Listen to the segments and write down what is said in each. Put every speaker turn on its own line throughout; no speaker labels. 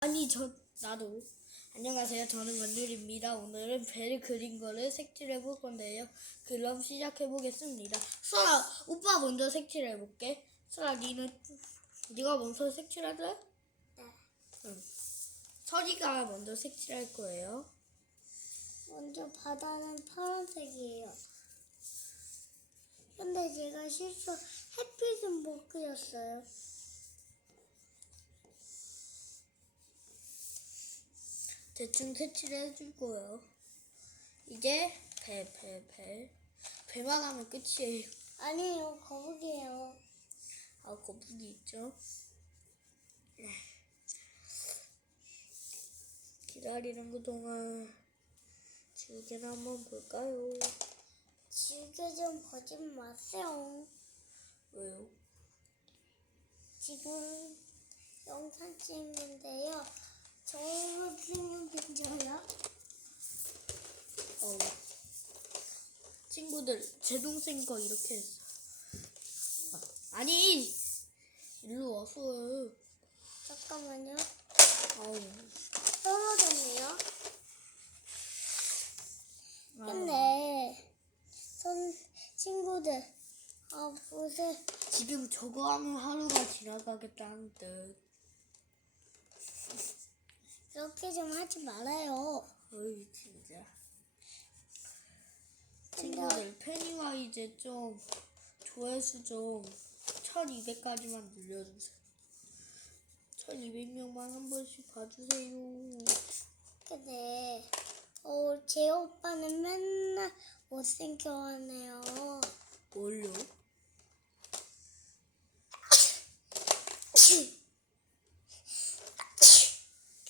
아니 저 나도 안녕하세요 저는 원율입니다 오늘은 배를 그린 거를 색칠해 볼 건데요 그럼 시작해 보겠습니다 설아 오빠 먼저 색칠해 볼게 설아 니는 네가 먼저 색칠할래?
네.
응 설이가 먼저 색칠할 거예요
먼저 바다는 파란색이에요. 근데 제가 실수 햇빛은 못 그렸어요.
대충 색칠해 줄 거예요 이제 배배배 배만 하면 끝이에요
아니에요, 거북이에요.
아 거북이 있죠 네. 기다리는 그동안 지우개나 한번 볼까요?
지우개 좀 보지 마세요.
왜요?
지금 영상 찍는데요. 저만 찍는 괜찮아요?
어. 친구들 제 동생 거 이렇게 했어 아, 아니 일로 와서
잠깐만요.
아우
떨어졌네요.
아,
근데 선 친구들 아 보세요.
지금 저거 하면 하루가 지나가겠다는 뜻
이렇게 좀 하지 말아요.
어이 진짜 친구들 페니와이즈 좀 조회수 좀 1200까지만 늘려주세요 1200명만 한 번씩 봐주세요
근데 어, 제 오빠는 맨날 못생겨 하네요.
뭘요?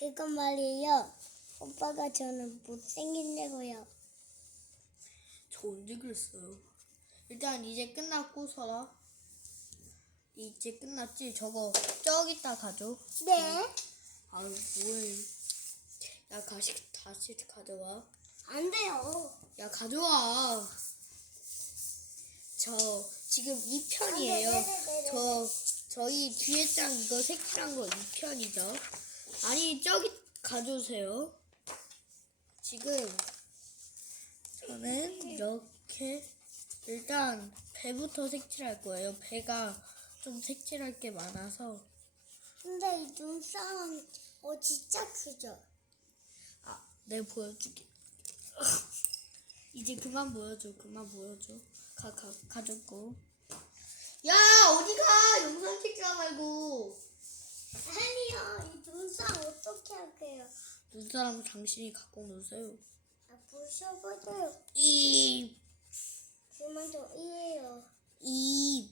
그건 말이에요. 오빠가 저는 못생긴다고요.
저 언제 그랬어요? 일단 이제 끝났고 설아 이제 끝났지? 저거 저기다 가져
네.
아유 뭐해 야 다시 다시 가져와
안 돼요.
야 가져와 저 지금 2편이에요
아.
저 저희 뒤에 장 이거 색칠한 거 2편이죠 아니 저기 가져오세요 지금 저는 이렇게 일단 배부터 색칠할 거예요 배가 좀 색칠할 게 많아서
근데 이 눈싸움 어 진짜 크죠?
아, 내가 보여줄게. 이제 그만 보여줘, 그만 보여줘. 가, 가, 가졌고. 야, 어디가? 영상 찍자 말고.
아니요. 이 눈싸움 어떻게 할게요?
눈사람 당신이 갖고 노세요.
아 부셔버려요.
입,
그만 좀 이해요.
입,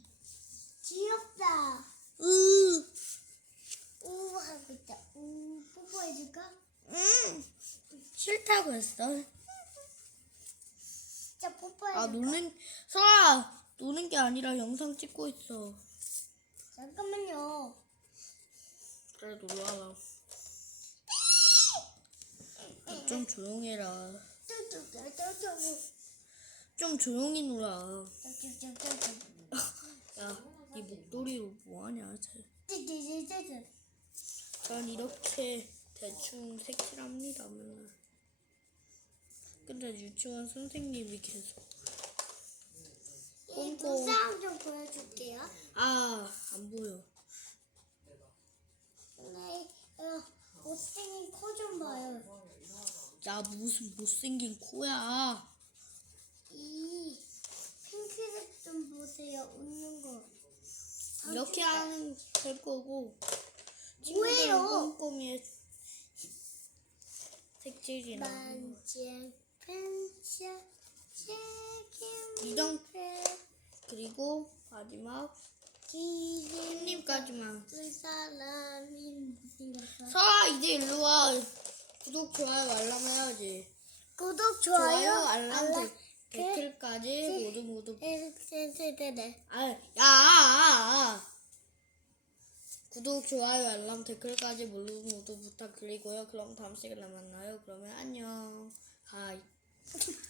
귀엽다.
으,
우 하고 있다. 우 뽀뽀해줄까?
음. 싫다고 했어.
진짜 뽀뽀해줄까?
아, 노는, 설아! 노는 게 아니라 영상 찍고 있어.
잠깐만요.
그래, 놀아라. 좀 조용해라. 좀 조용히 놀아. 야, 네 목도리로 뭐하냐, 쟤. 전 이렇게 대충 색칠합니다, 맨날. 근데 유치원 선생님이 계속.
이
꼼꼼.
눈싸움 좀 보여줄게요.
아, 안 보여.
못생긴 코 좀 봐요.
야, 무슨 못생긴 코야.
이 핑크색 좀 보세요. 웃는 거.
이렇게 하면 될 거고.
뭐예요?
친구들은 꼼꼼히 해- 색칠이나.
만장 펜샤 책임
이정- 그리고 마지막 손님까지만. 설아, 이제 일로 와. 구독, 좋아요, 알람 해야지.
구독 좋아요,
알람,
알람
데- 댓글까지 모두 모두
네네네
아, 야, 아, 아. 구독, 좋아요, 알람, 댓글까지 모두 모두 부탁드리고요. 그럼 다음 시간에 만나요. 그러면 안녕. 하이.